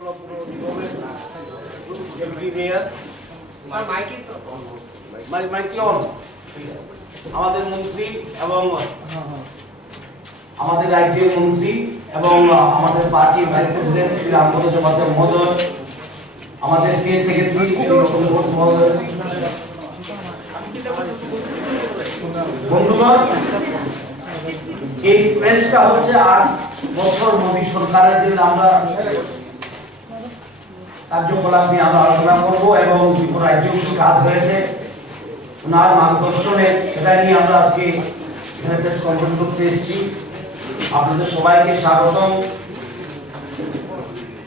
আমাদের মন্ত্রী এবং আমাদের রাজ্যের মন্ত্রী এবং আমাদের পার্টির ভাইস প্রেসিডেন্ট শ্রী রামপদ চট্টোপাধ্যায় মহোদয়, আমাদের স্টেট সেক্রেটারি শ্রী রতন ঘোষ মহোদয়, বন্ধুগণ, এই প্রেসটা হচ্ছে 8 বছর মোদী সরকারের যে আমরা কার্যকলাপ নিয়ে আমরা আলোচনা করবো এবং বিভিন্ন রাজ্যে কি কাজ হয়েছে ওনার মার্গদর্শনে সেটা নিয়ে আমরা আজকে এখানে প্রেস কনফারেন্স করতে এসেছি। আপনাদের সবাইকে স্বাগতম।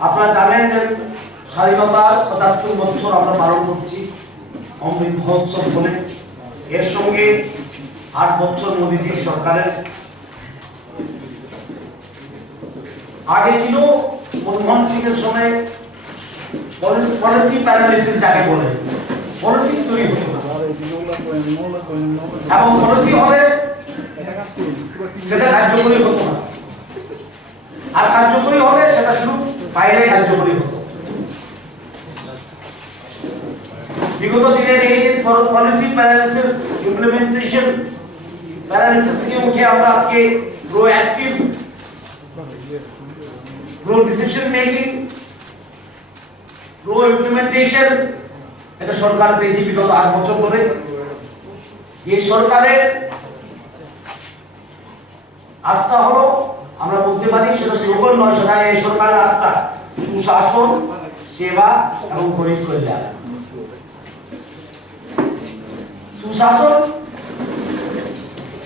আপনারা জানেন যে স্বাধীনতার 75 বছর আমরা পালন করছি অমৃত মহোৎসব বলে। এর সঙ্গে 8 বছর মোদীজি সরকারের আগে ছিল মনমোহন সিং এর সময় পলিসি প্যারালাইসিস যাকে বলে, পলিসি তৈরি হতো না এবং পলিসি হবে সেটা কার্যকরী হতো না, আর কার্যকরী হবে সেটা শুধু ফাইলে কার্যকরী হতো। বিগত দিনের এই যে পলিসি প্যারালাইসিস, ইমপ্লিমেন্টেশন প্যারালাইসিস থেকে উঠে আমরা আজকে proactive, pro decision making, pro implementation এটা সরকার পেয়েছে বিগত 8 বছর ধরে। এই সরকারের আত্মা হলো, আমরা বলতে পারি সেটা স্লোগান নয়, সেটা এই সরকারের আত্মা সুশাসন, সেবা এবং গরিব কল্যাণ। সুশাসন,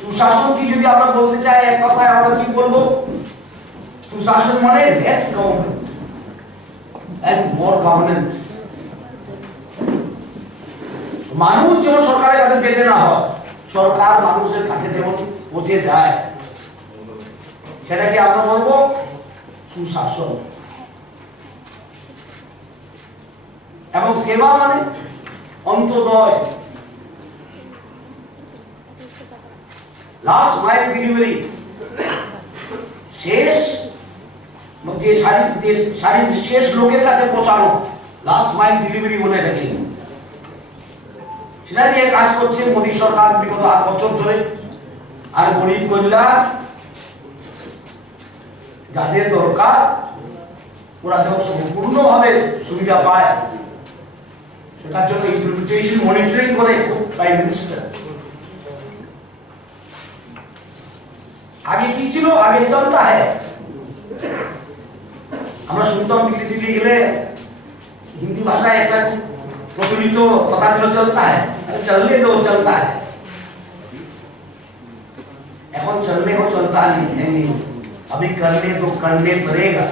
সুশাসন কি যদি আমরা বলতে চাই এক কথায় আমরা কি বলবো? সুশাসন মানে less government and more governance। মানুষ যেমন সরকারের কাছে যেতে না হয়, সরকার মানুষের কাছে যেমন পৌঁছে যায়, সেটাকে আমরা বলবো সুশাসন। এবং সেবা মানে অন্তোদয়, লাস্ট মাইল ডেলিভারি, শেষ যে শেষ লোকের কাছে পৌঁছানো, লাস্ট মাইল ডেলিভারি বলে এটাকে। সেটা নিয়ে কাজ করছে মোদী সরকার বিগত 8 বছর ধরে। আর গরিব কল্যাণ, যাদের দরকার ওরা যেন সম্পূর্ণভাবে সুবিধা পায়, সেটার জন্য ইমপ্লিমেন্টেশন মনিটরিং করে প্রাইম মিনিস্টার। আগে কি ছিল? আগে চলতা হ্যায়, আমরা শুনতাম দিল্লি গেলে হিন্দি ভাষায় একটা প্রচলিত কথা ছিল চলতা হ্যায়, চললে তো চলতা হ্যায়। এখন চলনে হো চলতা নেই, अभी करने तो करने पड़ेगा,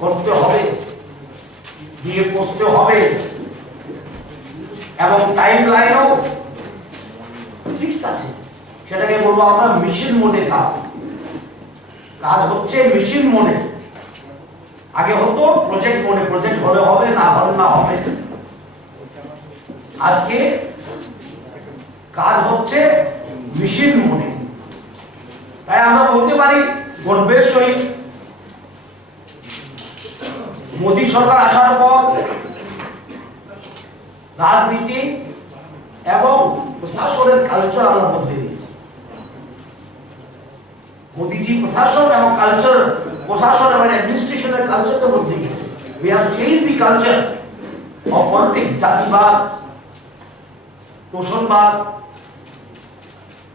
করতে হবে, দিয়ে পৌঁছতে হবে এবং টাইম লাইনও ফিক্সড আছে। সেটাকে বলবো আমরা মিশন মোডে কাজ। কাজ হচ্ছে মিশন মোডে। আগে হতো প্রজেক্ট মোডে, প্রজেক্ট হলে হবে, না হলে না হবে। আজকে কাজ হচ্ছে মিশন মোডে। তাই আমরা বলতে পারি গর্বের সহিত মোদী সরকার আসার পর রাজনীতি এবং প্রশাসনের কালচার আমরা বদলে দিয়েছি। মোদীজি প্রশাসন এবং কালচার, প্রশাসন এবং অ্যাডমিনিস্ট্রেশনের কালচারটা বদলে গেছে। We have change the culture of politics, জাতিবাদ, তোষণবাদ,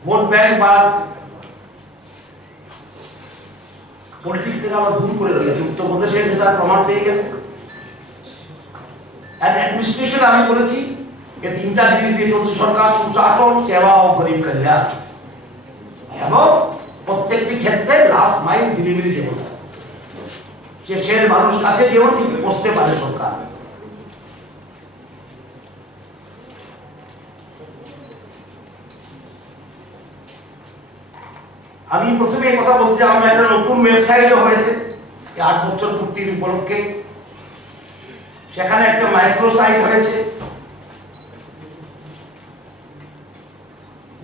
ভোট ব্যাংকবাদ, পলিটিক্স থেকে আমরা দূর করে দিয়েছি। উত্তরপ্রদেশে যেটা প্রমাণ পেয়ে গেছে। অ্যাডমিনিস্ট্রেশন আমি বলেছি এই 3টা জিনিস দিয়ে চলছে সরকার: সুশাসন, সেবা ও গরিব কল্যাণ। এবং প্রত্যেকটি ক্ষেত্রে লাস্ট মাইল ডেলিভারি যেমন শেষের মানুষ কাছে যেমন ঠিক পৌঁছতে পারে সরকার। আমি প্রথমে এই কথা বলতে চাই, আমরা একটা নতুন ওয়েবসাইটও হয়েছে 8 বছর পূর্তির উপলক্ষে। সেখানে একটা মাইক্রো সাইট হয়েছে,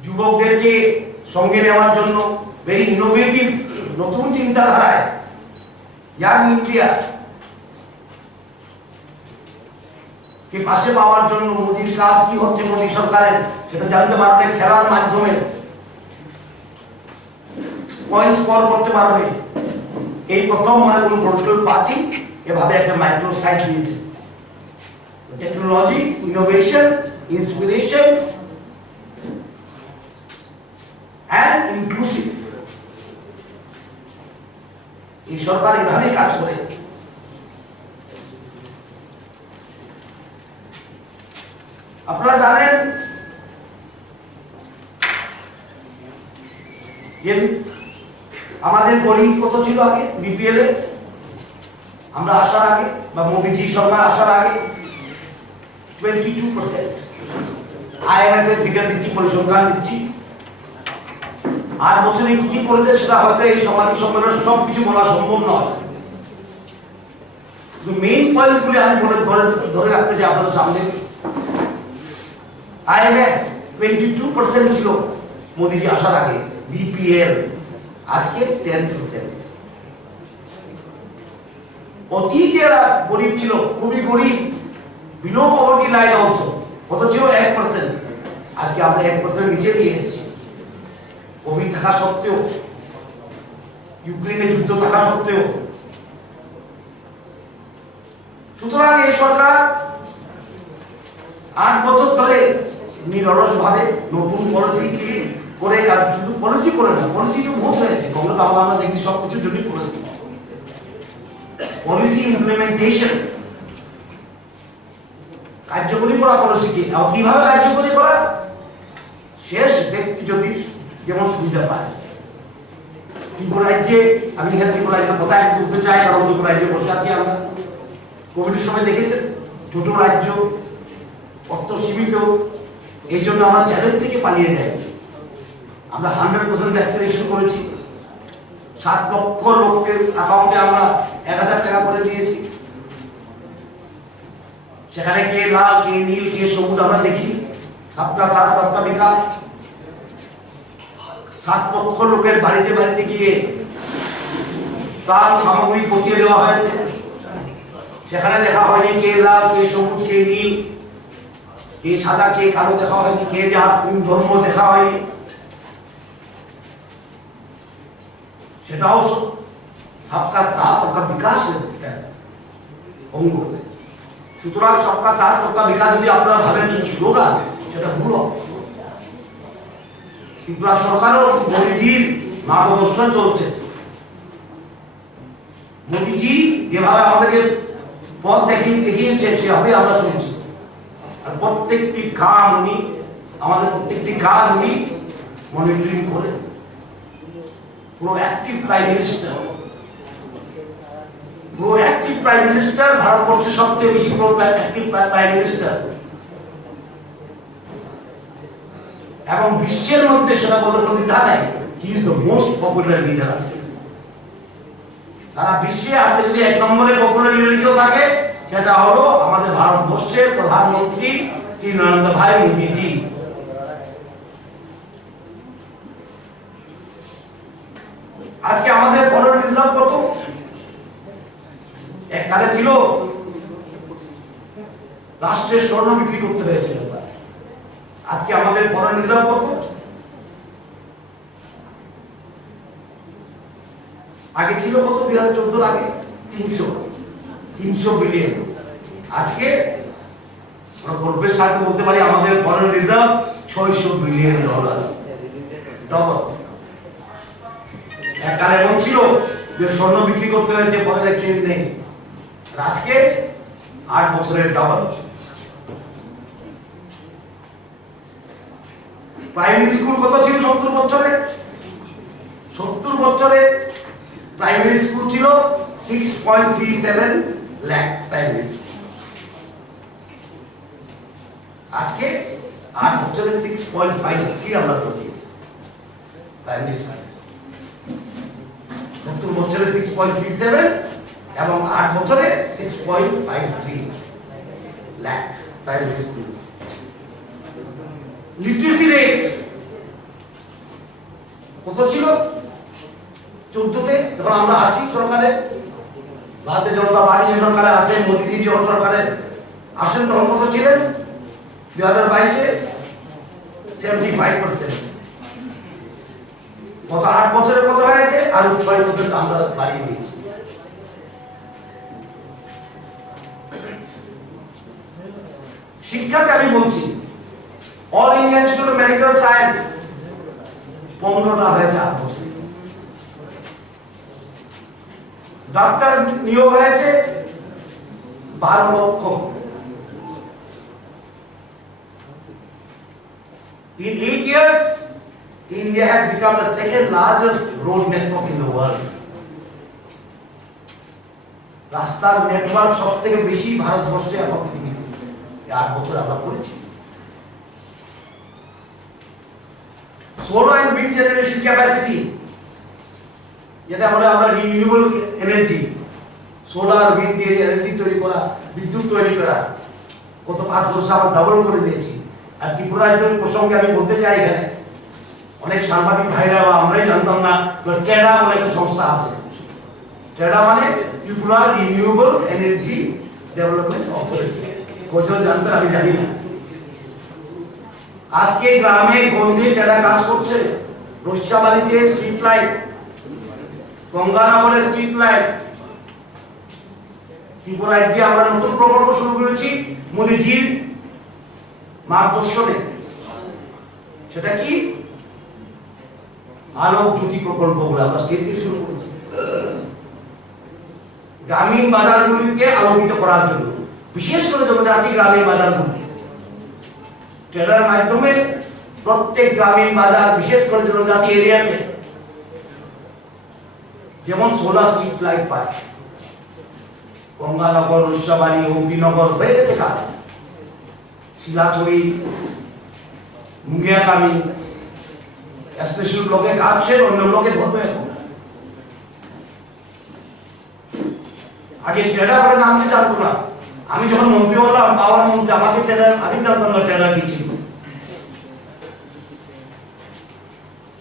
যুবকদেরকে সঙ্গে নেওয়ার জন্য ভেরি ইনোভেটিভ, নতুন চিন্তাধারায় ইয়াং ইন্ডিয়া কে পাশে পাওয়ার জন্য মোদির কাজ কি হচ্ছে, মোদী সরকারের, সেটা জানতে পারবে খেলার মাধ্যমে, পয়েন্ট স্কোর করতে পারবে। এই প্রথম মানে কোন পলিটিক্যাল পার্টি এভাবে একটা মাইক্রো সাইট দিয়েছে। Technology, innovation, inspiration and inclusive, এই সরকার এভাবে কাজ করে। আপনারা জানেন যে আমাদের গরিব কত ছিল আগে বিপিএল এ, আমরা আসার আগে বা মোদীজি সরকার আসার আগে 22%। IMF এর ফিগার দিচ্ছি, পরিসংখ্যান দিচ্ছি। আর বছরে কি কি করেছে সেটা হয়তো এই সাংবাদিক সম্মেলনে সবকিছু বলা সম্ভব নয়। মেইন পয়েন্টস গুলি আমি ধরে রাখতে চাই আপনাদের সামনে। IMF 22% ছিল মোদীজি আসার আগে, বিপিএল আজকে 10%। অতি যারা গরিব ছিল, খুবই গরিব, বিলো পভার্টি লাইন অলসো, কত ছিল 1%, আজকে আমরা 1% নিচে নিয়ে এসেছি। কোভিড থাকা সত্ত্বেও, ইউক্রেনে যুদ্ধ থাকা সত্ত্বেও। সুতরাং এই সরকার 8 বছর ধরে নিরলস ভাবে নতুন পলিসি করে, আর শুধু পলিসি করে না, পলিসি তো বহুত হয়েছে, কংগ্রেস আমরা দেখি সবকিছুর জন্য পলিসি, পলিসি ইমপ্লিমেন্টেশন, কার্যকরী করা পলিসিকে। আর কিভাবে কার্যকরী করা, শেষ ব্যক্তি যদি যেমন সুবিধা পায়। ত্রিপুরা রাজ্যে, আমি এখানে ত্রিপুরা রাজ্যের কথা একটু বলতে চাই, কারণ ত্রিপুরা রাজ্যে বসে আছি আমরা। কোভিডের সময় দেখেছেন ছোট রাজ্য, অর্থ সীমিত, এই জন্য আমরা চ্যালেঞ্জ থেকে পালিয়ে যাই। আমরা 100% ভ্যাকসিনেশন করেছি, 7 লক্ষ লোকের অ্যাকাউন্টে আমরা 1000 টাকা করে দিয়েছি। সেখানে কে লাল, কে নীল, কে সবুজ আমরা দেখিনি। সবকা সাথ সবকা বিকাশ, 7 লক্ষ লোকের বাড়িতে বাড়িতে গিয়ে তার সামগ্রী পৌঁছে দেওয়া হয়েছে। সেখানে দেখা হয়নি কে লাল, কে সবুজ, কে নীল, কে সাদা, কে কালো দেখা হয়নি, কে জাত কোন ধর্ম দেখা হয়নি। সেটাও সবকা সাথ সবকা বিকাশ অঙ্গ। সুতরাং সবকা সাথ সবকা বিকাশ যদি আপনারা ভাবেন স্লোগান, সেটা ভুল। ত্রিপুরা সরকারও মোদীজির মার্গদর্শন চলছে। মোদীজি যেভাবে আমাদেরকে পথ দেখিয়েছে সেভাবে আমরা চলছি। আর প্রত্যেকটি কাজ উনি, আমাদের প্রত্যেকটি কাজ উনি মনিটরিং করেন। পুরো অ্যাক্টিভ প্রাইম মিনিস্টার, পুরো অ্যাক্টিভ প্রাইম মিনিস্টার, ভারতবর্ষের সবচেয়ে বেশি পুরো অ্যাক্টিভ প্রাইম মিনিস্টার, এবং বিশ্বের মধ্যে সেটা বলার কোনো দ্বিধা নাই, he is the most popular leader আছে সারা বিশ্বে। আজকে যদি 1 নম্বরে পপুলার লিডার কেউ থাকে, সেটা হলো আমাদের ভারতবর্ষের প্রধানমন্ত্রী শ্রী নরেন্দ্র ভাই মোদীজি। আজকে আমাদের ফরেন রিজার্ভ কত? এককালে ছিল রাষ্ট্রের স্বর্ণ বিক্রি করতে হয়েছিল। আজকে আমাদের ফরেন রিজার্ভ কত? আগে ছিল কত? 2014 আগে 300 বিলিয়ন। আজকে আমরা গর্বের সাথে বলতে পারি আমাদের ফরেন রিজার্ভ $600 বিলিয়ন। ডবল। এককালে এমন ছিল যে স্বর্ণ বিক্রি করতে হয়েছে, ফরেন এক্সচেঞ্জ নেই। আজকে 8 বছরের ডবল। প্রাইমারি স্কুল কত ছিল 70 বছরে? 70 বছরে প্রাইমারি স্কুল ছিল 6.37 লাখ প্রাইমারি স্কুল। আজকে 8 বছরে 6.53 আমরা করেছি প্রাইমারি স্কুল। 70 বছরে 6.37 এবং 8 বছরে 6.53 lakh primary school. Literacy rate কত ছিল 14তে, যখন আমরা আসি সরকারে ভারতীয় জনতা পার্টি যে সরকারে আছে, মোদীজি যখন সরকারে আসেন তখন কত ছিলেন? 2022-এ 75%। গত 8 বছরে কত হয়েছে? আরো 6% আমরা বাড়িয়ে দিয়েছি। শিক্ষাকে আমি বলছি, all India Institute of Medical Science 15টা হয়েছে 8 বছরে। ডাক্তার নিয়োগ হয়েছে 12 লক্ষ। In 8 years, India has become the second largest road network in the world. রাস্তার নেটওয়ার্ক সবথেকে বেশি ভারতবর্ষে এখন পৃথিবীতে 8 বছর আমরা করেছি। Solar and wind generation capacity, যেটা বলে আমরা রিনিউয়েবল এনার্জি, সোলার উইন্ড দিয়ে এনার্জি তৈরি করা, বিদ্যুৎ তৈরি করা, গত 5 বছর আমরা ডাবল করে দিয়েছি। আর ত্রিপুরা রাজ্যের প্রসঙ্গে আমি বলতে চাই, এখানে অনেক সাংবাদিক ভাইরা বা আমরাই জানতাম না, টেডা বলে একটা সংস্থা আছে। টেডা মানে Tripura renewable energy development authority. কোথাও জানতেন? আমি জানি না। আজকে গ্রামে গঞ্জে টেডা কাজ করছে। রসিয়াবাড়িতে স্ট্রিট লাইট, গঙ্গানগরে স্ট্রিট লাইট। ত্রিপুরা রাজ্যে আমরা নতুন প্রকল্প শুরু করেছি মোদীজির মার্গদর্শনে। সেটা কি? আলোক জ্যোতি প্রকল্প বলে আমরা স্টেট থেকে শুরু করেছি, গ্রামীণ বাজারগুলিকে আলোকিত করার জন্য, বিশেষ করে জনজাতি গ্রামীণ বাজারগুলি। ট্রেডার মাধ্যমে প্রত্যেক গ্রামীণ বাজার, বিশেষ করে জনজাতি এরিয়াতে যেমন সোলার স্ট্রিট লাইট পায়। গঙ্গানগর, রসিয়াবাড়ি, অম্বিনগর হয়ে গেছে কাজ। শিলাচড়ি, মুঙ্গিয়াকামি স্পেশাল ব্লকে কাজ ছিল, অন্য ব্লকে ধরবে এখন। আগে ট্রেডার বলে নামকে জানতো না। আমি যখন মন্ত্রী হলাম, পাওয়ার মন্ত্রী, আমাকে ট্রেডার, আমি জানতাম না ট্রেডার কি ছিল।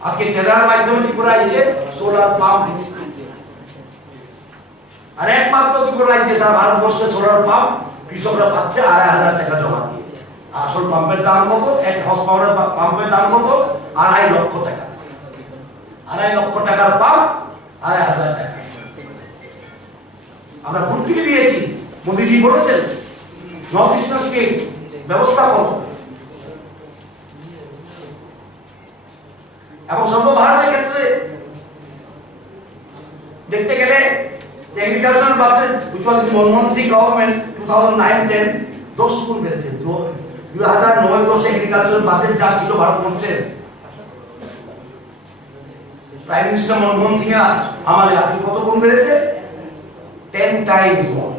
আজকে ট্রেডার মাধ্যমে ত্রিপুরা রাজ্যে সোলার পাম্প, আর একমাত্র ত্রিপুরা রাজ্যে সারা ভারতবর্ষে সোলার পাম্প কৃষকরা পাচ্ছে 2,500 টাকা জমা দিয়ে। আসল পাম্পের দাম কত? 1 হর্স পাওয়ারের পাম্পের দাম কত? 2.5 লক্ষ টাকা। 2.5 লক্ষ টাকার পাম্প 2,500 টাকা। আমরা ভোট থেকে দিয়েছি। মোদীজি বলেছেন নর্থ ইস্টার্ন স্টেট ব্যবস্থা করো, এবং সর্বভারতের ক্ষেত্রে দেখতে গেলে agricultural budget which was in Manmohan Singh government 2009-10 10 গুণ বেড়েছে। 2009-10 এগ্রিকালচারাল বাজেট যা ছিল ভারতবর্ষের প্রাইম মিনিস্টার মনমোহন সিং এর আমলে, আজকে কত গুণ বেড়েছে? 10 টাইমস মোর।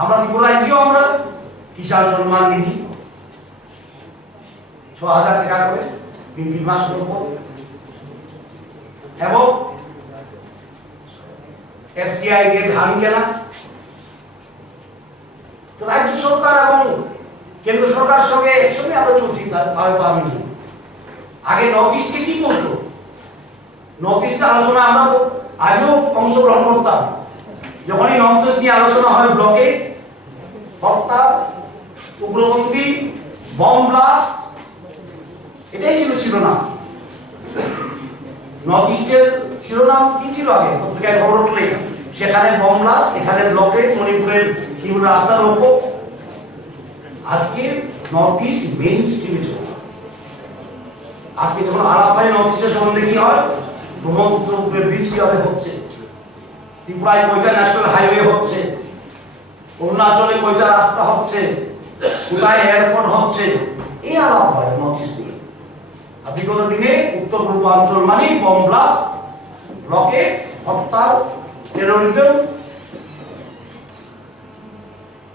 আমরা ত্রিপুরা রাজ্যেও আমরা কিষাণ সম্মান নিধি 6,000 টাকা করে 3 মাস পর, এবং এফসিআই দিয়ে ধান কেনা। তো রাজ্য সরকার এবং কেন্দ্র সরকারের সঙ্গে একসঙ্গে আমরা চলছি। হয়তো আমি আগে নর্থ ইস্টে কি বলতো, নর্থ ইস্টের আলোচনা আমরা আগেও অংশগ্রহণ করতাম। যখনই নর্থ ইস্ট নিয়ে আলোচনা হয়, ব্লকে হত্যা, উগ্রপন্থী, বম ব্লাস্ট, এটাই ছিল শিরোনাম। নর্থ ইস্টের শিরোনাম কি ছিল আগে পত্রিকায় খবর উঠলে? সেখানে বম ব্লাস্ট, এখানে ব্লকে, মণিপুরের কিউল রাস্তার ওপর। আজকে নর্থ ইস্ট মেইন স্ট্রিমে চলে গেছে। আজকে যখন আলাপ হয় নর্থ ইস্টের সম্বন্ধে কি হয়, ব্রহ্মপুত্র উপরে ব্রিজ কিভাবে হচ্ছে, ত্রিপুরায় কয়টা ন্যাশনাল হাইওয়ে হচ্ছে, অরুণাচলে কয়টা রাস্তা হচ্ছে, কোথায় এয়ারপোর্ট হচ্ছে, এই আলাপ হয় নর্থ ইস্ট নিয়ে। আর বিগত দিনে উত্তর পূর্বাঞ্চল মানে বম ব্লাস্ট, রকেট, হরতাল, টেরোরিজম।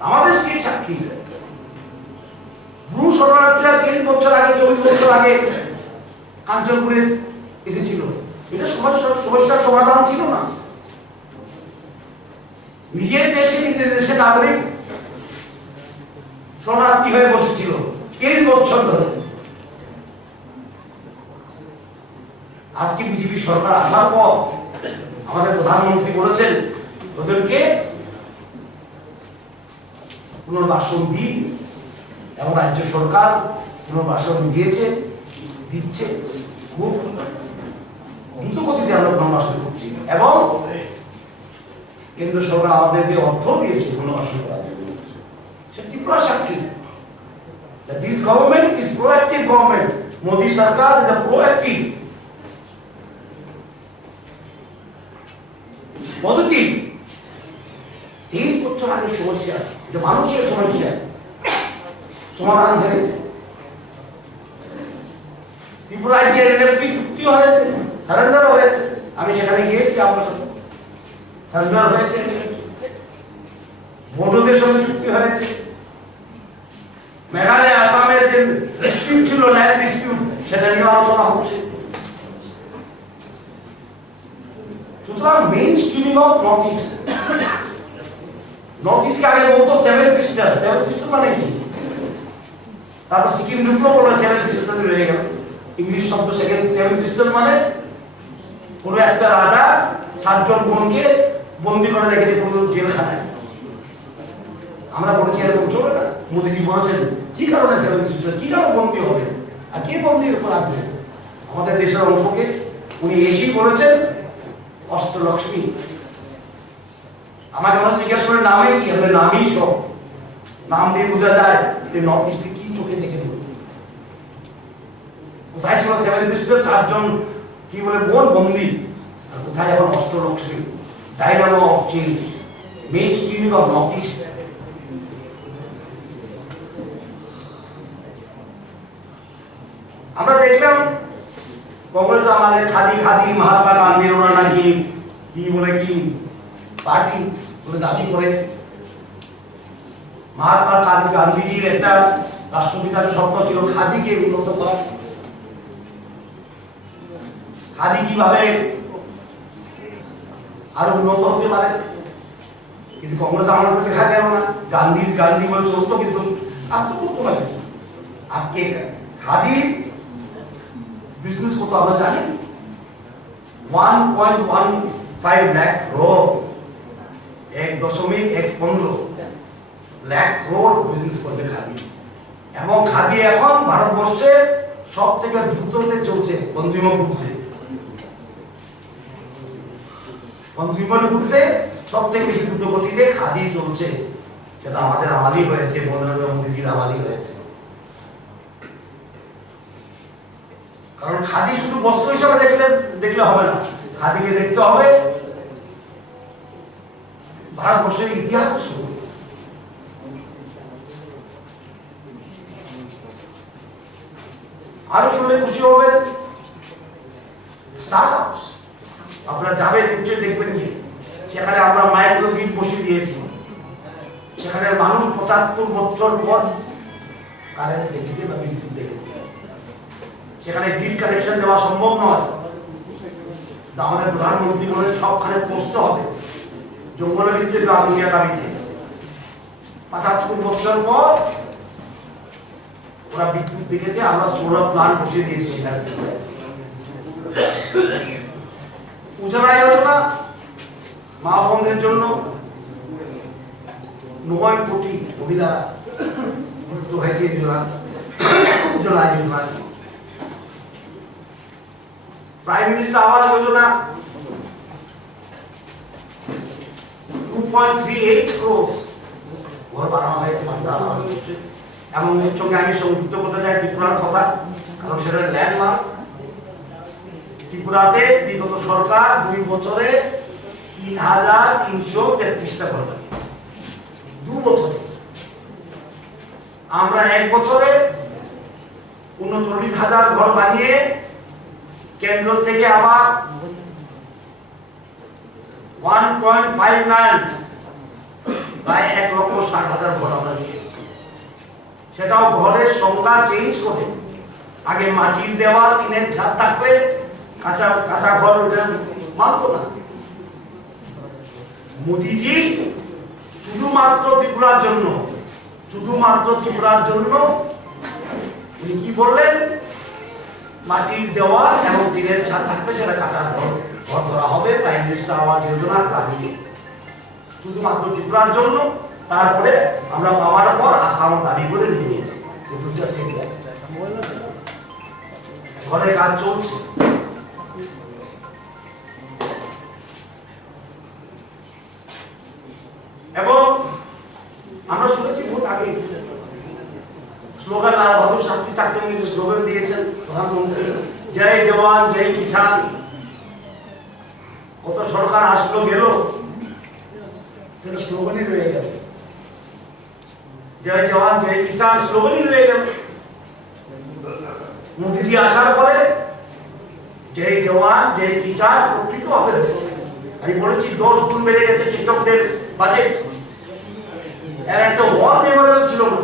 আমাদের স্টেট সাক্ষী। ব্রু শরণার্থীরা 30 বছর আগে, 24 বছর আগে কাঞ্চনপুরে এসেছিল। এটা সমস্যার সমাধান ছিল না। নিজের দেশে, নিজের দেশে নাগরিক শরণার্থী হয়ে বসেছিল 30 বছর ধরে। আজকে বিজেপি সরকার আসার পর আমাদের প্রধানমন্ত্রী বলেছেন ওদেরকে পুনর্বাসন দিন, এবং রাজ্য সরকার পুনর্বাসন দিয়েছে, দিচ্ছে। খুব দ্রুত গতিতে আমরা পুনর্বাসন করছি, এবং কেন্দ্র সরকার আমাদেরকে অর্থ দিয়েছে পুনর্বাসন করার জন্য। সে ত্রিপুরা সাক্ষী। This government is proactive government. Modi Sarkar is a proactive, positive. 23 বছর আগে সমস্যা, যে মানুষের সমস্যা সমাধান হয়েছে। ত্রিপুরায় যে এনএফটি চুক্তি হয়েছে, সারেন্ডার হয়েছে, আমি সেখানে গিয়েছি, আপনার সাথে সারেন্ডার হয়েছে। বড়োদের সঙ্গে চুক্তি হয়েছে। মেঘালয় আসামের যে ডিসপিউট ছিল, ল্যান্ড ডিসপিউট, সেটা নিয়ে আলোচনা হচ্ছে। সুতরাং main streaming of north east, north ইস্টকে আগে বলতো সেভেন সিস্টার। সেভেন সিস্টার মানে কি? তারপর সিকিম ঢুকলো, বলে সেভেন সিস্টার রয়ে গেল। ইংলিশ শব্দ সেভেন সিস্টার মানে কোনো একটা রাজা 7 জন বোনকে বন্দি করে রেখেছে কোনো জেলখানায়। আমরা বলেছি এরকম চলে না। মোদীজি বলেছেন কি কারণে সেভেন সিস্টার, কি কারণে বন্দী হবে, আর কে বন্দী রাখবে আমাদের দেশের অংশকে? উনি এসেই বলেছেন অষ্টলক্ষ্মী। আমাকে আমরা জিজ্ঞাসা করে নামে কি, আমরা নামই সব, নাম দিয়ে বোঝা যায় যে নর্থ ইস্টে কি চোখে দেখে নেব। কোথায় ছিল সেভেন সিস্টার, 7 জন কি বলে বোন বন্দী, আর কোথায় এখন Ashtalakshmi? Dynamo of change, main streaming of north east. আমরা দেখলাম কংগ্রেস আমাদের খাদি খাদি মহাত্মা গান্ধীর ওরা নাকি কি বলে কি পার্টি বলে দাবি করে। মহাত্মা গান্ধীজির একটা রাষ্ট্রপিতার স্বপ্ন ছিল খাদিকে উন্নত করা, খাদি কিভাবে আরো উন্নত হতে পারে। কিন্তু কংগ্রেস আমাদের দেখা গেল না। গান্ধী বলে চলতো, কিন্তু আস্তে করতো না কিছু। আজকে খাদি বিজনেস করতো আমরা জানি, 1.15 লাখ ক্রোড়, 1.15 লাখ ক্রোড় বিজনেস করছে খাদি। এবং খাদি এখন ভারতবর্ষে সব থেকে দ্রুততে চলছে কনজিউমার গুডসে। কনজিউমার গুডসে সব থেকে বেশি দ্রুত গতিতে খাদি চলছে। সেটা আমাদের আমালি হয়েছে, নরেন্দ্র মোদীজির আমালি হয়েছে। কারণ খাদি শুধু বস্ত্র হিসাবে দেখলে হবে না, খাদিকে দেখতে হবে ভারতবর্ষের ইতিহাসের সঙ্গে। আরো শুনলে খুশি হবেন, স্টার্টআপস আপনারা যাবেন, নিশ্চয়ই দেখবেন কি সেখানে আমরা মাইক্রো গ্রিড বসিয়ে দিয়েছি। সেখানে মানুষ 75 বছর পর কারেন্ট দেখেছে বা বিদ্যুৎ দেখেছে। সেখানে গ্রিড কানেকশন দেওয়া সম্ভব নয়। আমাদের প্রধানমন্ত্রী বলেন সবখানে পৌঁছতে হবে, জঙ্গলের ভিতরে গ্রাম দুনিয়া দাবিতে। 75 বছর পর ওরা বিদ্যুৎ দেখেছে, আমরা সোলার প্লান্ট বসিয়ে দিয়েছি সেখানে। উজালা যোজনা মা বোনদের জন্য 9 কোটি মহিলা যুক্ত হয়েছে উজালা যোজনা। Prime minister Awas Yojana 2.38 crore ঘর বানানো হয়েছে। এবং এর সঙ্গে আমি সংযুক্ত করতে চাই ত্রিপুরার কথা, কারণ সেটা ল্যান্ডমার্ক। ত্রিপুরাতে বিগত সরকার 2 বছরে 3,333টা ঘর বানিয়েছে। 2 বছরে। আমরা 1 বছরে 39,000 ঘর বানিয়ে কেন্দ্র থেকে আবার 1.59 প্রায় 1,60,000 ঘর আমরা নিয়েছি। সেটাও ঘরের সংখ্যা চেঞ্জ করে। আগে মাটির দেওয়াল, টিনের ছাদ থাকলে কাঁচা ঘর ওটা মানত না। মোদিজি শুধুমাত্র ত্রিপুরার জন্য উনি কি বললেন? মাটির দেওয়াল এবং টিনের ছাদ থাকলে সেটা কাঁচা ঘর ঘর ধরা হবে প্রাইম মিনিস্টার আবাস যোজনা গ্রামীণ, শুধুমাত্র ত্রিপুরার জন্য। তারপরে আমরা পাওয়ার পর আসাম দাবি করে নিয়ে নিয়েছি, দুটো স্টেট আছে, ঘরের কাজ চলছে। এবং আমরা শুনেছি বহুত আগে স্লোগান, লাল বাহাদুর শাস্ত্রী থাকতেন কিন্তু স্লোগান দিয়েছেন প্রধানমন্ত্রী, জয় জওয়ান জয় কিষান। কত সরকার আসলো গেল, সেটা স্লোগানই রয়ে গেল, জয় জওয়ান জয় কিষান স্লোগানই রয়ে গেল। মোদীজি আসার পরে জয় জওয়ান জয় কিষান প্রকৃতভাবে হয়েছে। আমি বলেছি 10 গুণ বেড়ে গেছে কৃষকদের বাজেট। এর একটা ওয়ার মেমোরিয়াল ছিল না।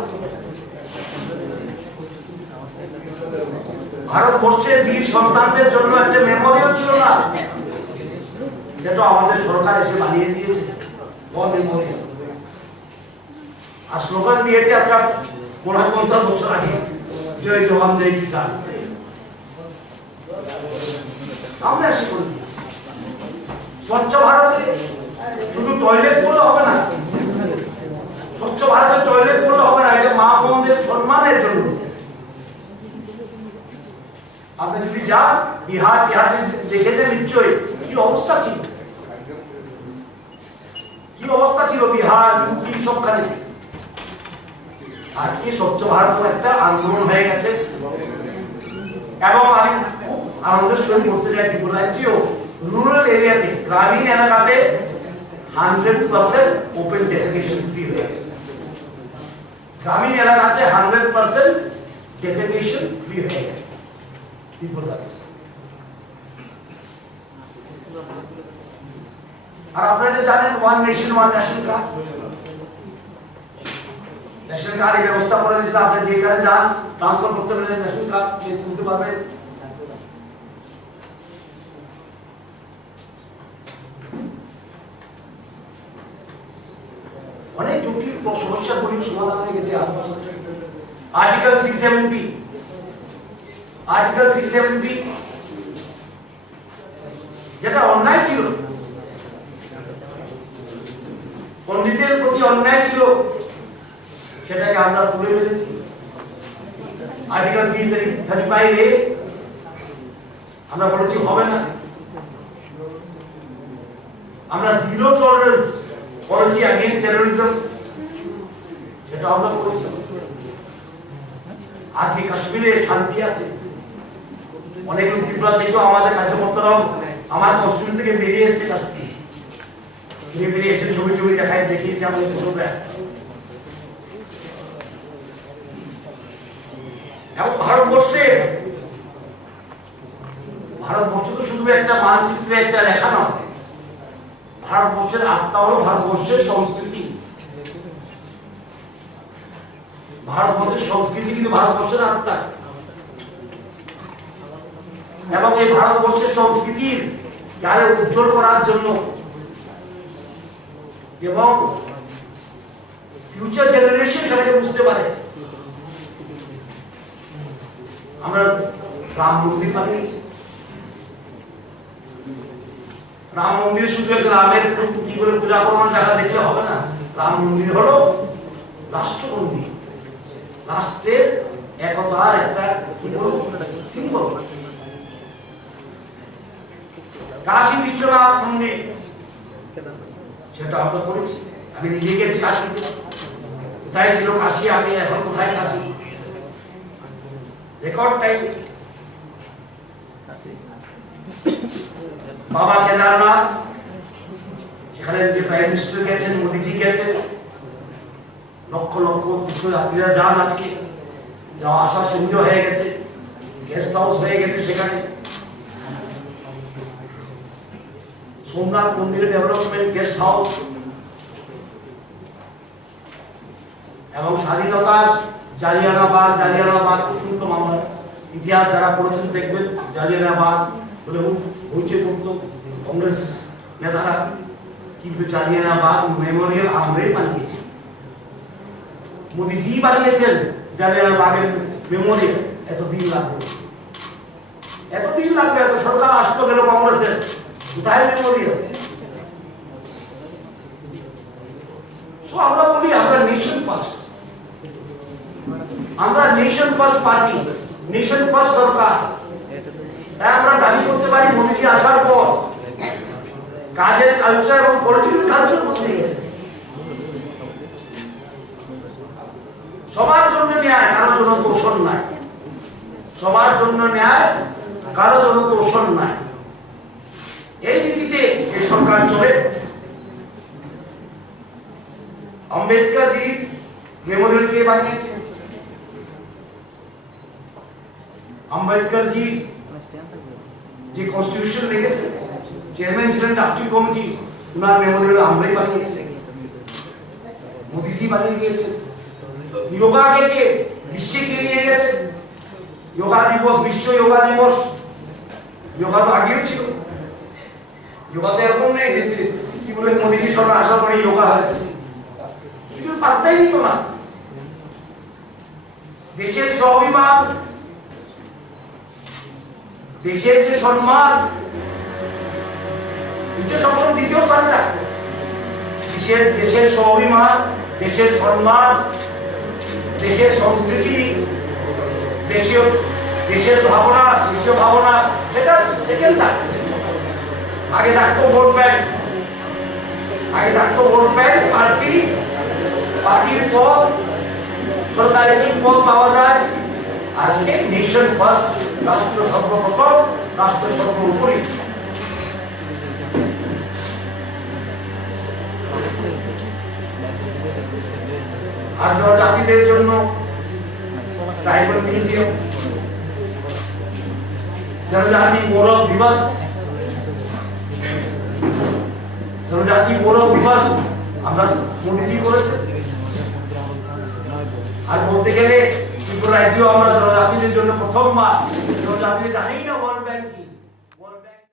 ভারতবর্ষের বীর সন্তানদের জন্য একটা মেমোরিয়াল ছিল না, যেটা আমাদের সরকার এসে বানিয়ে দিয়েছে ওয়ার মেমোরিয়াল। আর স্লোগান দিয়েছে আজকাল 50 বছর আগে, জয় জওয়ান জয় কিষান। আমরা এসে করি স্বচ্ছ ভারতে শুধু টয়লেট বললে হবে না, স্বচ্ছ ভারতের টয়লেট বললে হবে না, এটা মা বোনদের সম্মানের জন্য। আপনি যদি যান বিহার দেখেছেন নিশ্চয়ই কি অবস্থা ছিল, কি অবস্থা ছিল বিহার ইউপি সবখানে। আজকে স্বচ্ছ ভারত একটা আন্দোলন হয়ে গেছে। এবং আমি খুব আনন্দের সঙ্গে বলতে চাই ত্রিপুরা রাজ্যেও রুরাল এরিয়াতে, গ্রামীণ এলাকাতে 100% ওপেন ডেফেকেশন ফ্রি হয়ে গেছে। গ্রামীণ এলাকাতে 100% ডেফেকেশন ফ্রি হয়ে গেছে ত্রিপুরা। আর আপনারা জানেন one nation one ration card, ration কার্ডের ব্যবস্থা করে দিয়েছে। আপনি যেখানে যান ট্রান্সফার করতে পারবেন, রেশন কার্ড তুলতে পারবেন। অনেক জটিল সমস্যাগুলির সমাধান হয়ে গেছে। আর্টিকেল 670 যেটা অন্যায় ছিল, পণ্ডিতের প্রতি অন্যায় ছিল, সেটাকে আমরা তুলে ফেলেছি। আর্টিকেল 335A আমরা বলেছি হবে না। আমরা zero tolerance policy against terrorism, সেটা আমরা করেছি। আজকে কাশ্মীরে শান্তি আছে। অনেক লোক ত্রিপুরা থেকেও আমাদের কার্যকর্তারাও আমার কাশ্মীর থেকে বেরিয়ে এসেছে, কাশ্মীর বেরিয়ে এসে ছবি দেখায় দেখিয়েছে আমাদের ফটোগ্রাফ। এবং ভারতবর্ষ তো শুধু একটা মানচিত্রে একটা রেখা নয়, ভারতবর্ষের আত্মা হলো ভারতবর্ষের সংস্কৃতি। ভারতবর্ষের সংস্কৃতি কিন্তু ভারতবর্ষের আত্মা। এবং এই ভারতবর্ষের সংস্কৃতির আরো উজ্জ্বল করার জন্য এবং ফিউচার জেনারেশন সেটাকে বুঝতে পারে, আমরা রাম মন্দির বানিয়েছি। রাম মন্দির শুধু একটা রামের কি করে পূজা করার জায়গা দেখলে হবে না। রাম মন্দির হলো রাষ্ট্র মন্দির, রাষ্ট্রের একতার একটা সিম্বল। কাশী বিশ্বনাথ মন্দির সেটা আমরা করেছি। আমি নিজে গেছি কাশীতে, কোথায় ছিল কাশী আগে, এখন কোথায় কাশী, রেকর্ড টাইম। বাবা কেদারনাথ, সেখানে যে প্রাইম মিনিস্টার গেছেন, মোদীজি গেছেন, লক্ষ লক্ষ তীর্থযাত্রীরা যান। আজকে যাওয়া আসার সুবিধা হয়ে গেছে, গেস্ট হাউস হয়ে গেছে সেখানে। সোমনাথ মন্দিরের ডেভেলপমেন্ট, গেস্ট হাউস। এবং স্বাধীনতা জালিয়ানওয়ালাবাগ প্রচন্ড মামলা, ইতিহাস যারা পড়েছেন দেখবেন জালিয়ানওয়ালাবাগ বলে হইচই করতো কংগ্রেস নেতারা, কিন্তু জালিয়ানওয়ালাবাগ মেমোরিয়াল আমরাই বানিয়েছি, মোদীজি বানিয়েছেন জালিয়ানওয়ালাবাগের মেমোরিয়াল। এতদিন লাগবে, এত সরকার আসলো গেল কংগ্রেসের, কোথায় মেমোরিয়াল? আমরা বলি আমরা নেশন ফার্স্ট, আমরা nation first party, nation first সরকার। তাই আমরা দাবি করতে পারি মোদীজি আসার পর কাজের কালচার এবং পলিটিক্যাল কালচার বদলে গেছে। সবার জন্য ন্যায়, কারোর জন্য তোষণ নাই। সবার জন্য ন্যায়, কারোর জন্য তোষণ নাই। এই নীতিতে এই সরকার চলে। আম্বেদকর জি মেমোরিয়াল কে বানিয়েছে? আম্বেদকর জি যে কনস্টিটিউশন লিখেছে, চেয়ারম্যান ছিলেন ড্রাফটিং কমিটি, উনার মেমোরিয়াল আমরাই বানিয়েছি, মোদীজি বানিয়ে দিয়েছে। যোগাকে কে বিশ্বে কে নিয়ে গেছে? যোগা দিবস, বিশ্ব যোগা দিবস। যোগা তো আগেও ছিল, যোগা তো এরকম নেই কি বলে মোদীজি সরকার আসার পরে যোগা হয়েছে, কিছু পাত্তাই দিত না। দেশের স্বাভিমান, দেশের যে সম্মান, এটা সবসময় দ্বিতীয় স্থানে থাকে। দেশের স্বাভিমান, দেশের সম্মান, দেশের সংস্কৃতি, দেশের ভাবনা, দেশীয় ভাবনা, সেটা সেকেন্ড থাকে। আগে থাকতো ভোট ব্যাংক, আগে থাকতো ভোট ব্যাংক, পার্টির পদ, সরকারের কি পদ পাওয়া যায়। আজকে নেশন ফার্স্ট, রাষ্ট্র সর্বপ্রথম, রাষ্ট্র সর্বোপরি। আর জনজাতিদের জন্য ট্রাইবাল মিউজিয়াম, জনজাতি গৌরব দিবস, জনজাতি গৌরব দিবস আমরা মোদীজি করেছে। আর বলতে গেলে ত্রিপুরা রাজ্য আমরা জনজাতিদের জন্য প্রথমবার, জনজাতিদের জানেই না